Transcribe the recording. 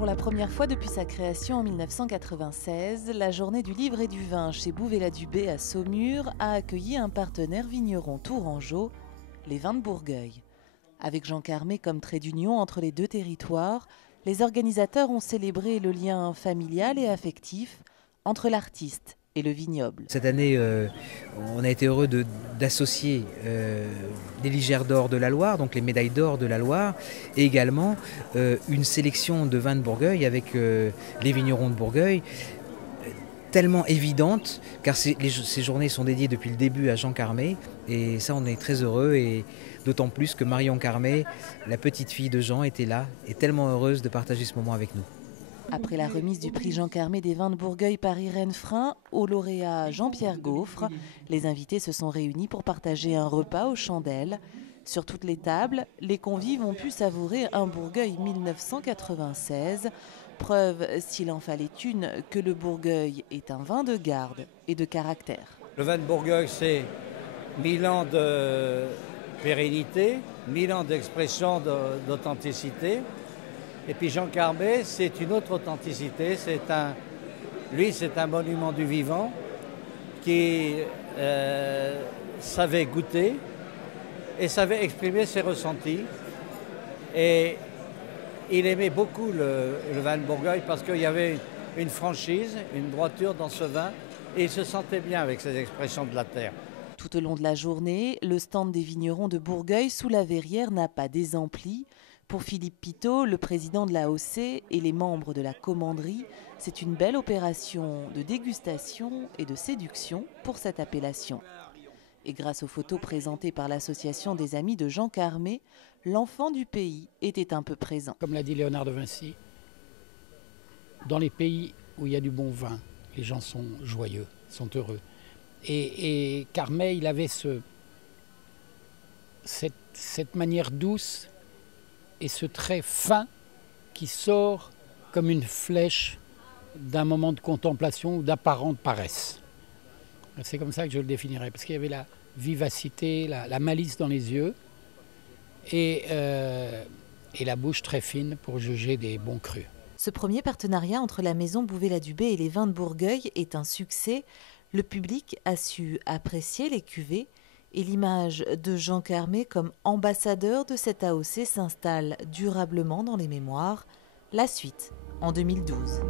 Pour la première fois depuis sa création en 1996, la Journée du livre et du vin chez Bouvet-la-Dubé à Saumur a accueilli un partenaire vigneron tourangeau, les Vins de Bourgueil. Avec Jean Carmé comme trait d'union entre les deux territoires, les organisateurs ont célébré le lien familial et affectif entre l'artiste et le vignoble. Cette année, on a été heureux d'associer les Ligères d'or de la Loire, donc les médailles d'or de la Loire, et également une sélection de vins de Bourgueil avec les vignerons de Bourgueil, tellement évidente, car ces journées sont dédiées depuis le début à Jean Carmé, et ça on est très heureux, et d'autant plus que Marion Carmé, la petite fille de Jean, était là, et tellement heureuse de partager ce moment avec nous. Après la remise du prix Jean Carmé des vins de Bourgueil par Irène Frein au lauréat Jean-Pierre Gaufre, les invités se sont réunis pour partager un repas aux chandelles. Sur toutes les tables, les convives ont pu savourer un Bourgueil 1996, preuve, s'il en fallait une, que le Bourgueil est un vin de garde et de caractère. Le vin de Bourgueil, c'est 1000 ans de pérennité, 1000 ans d'expression d'authenticité. Et puis Jean Carmé, c'est une autre authenticité. C'est un monument du vivant qui savait goûter et savait exprimer ses ressentis. Et il aimait beaucoup le vin de Bourgueil parce qu'il y avait une franchise, une droiture dans ce vin, et il se sentait bien avec ces expressions de la terre. Tout au long de la journée, le stand des vignerons de Bourgueil sous la Verrière n'a pas désempli. Pour Philippe Pitot, le président de l'AOC et les membres de la commanderie, c'est une belle opération de dégustation et de séduction pour cette appellation. Et grâce aux photos présentées par l'association des amis de Jean Carmé, l'enfant du pays était un peu présent. Comme l'a dit Léonard de Vinci, dans les pays où il y a du bon vin, les gens sont joyeux, sont heureux. Et Carmé, il avait cette manière douce et ce trait fin qui sort comme une flèche d'un moment de contemplation ou d'apparente paresse. C'est comme ça que je le définirais, parce qu'il y avait la vivacité, la malice dans les yeux et la bouche très fine pour juger des bons crus. Ce premier partenariat entre la maison Bouvet-la-Dubé et les Vins de Bourgueil est un succès. Le public a su apprécier les cuvées et l'image de Jean Carmé comme ambassadeur de cette AOC s'installe durablement dans les mémoires. La suite en 2012.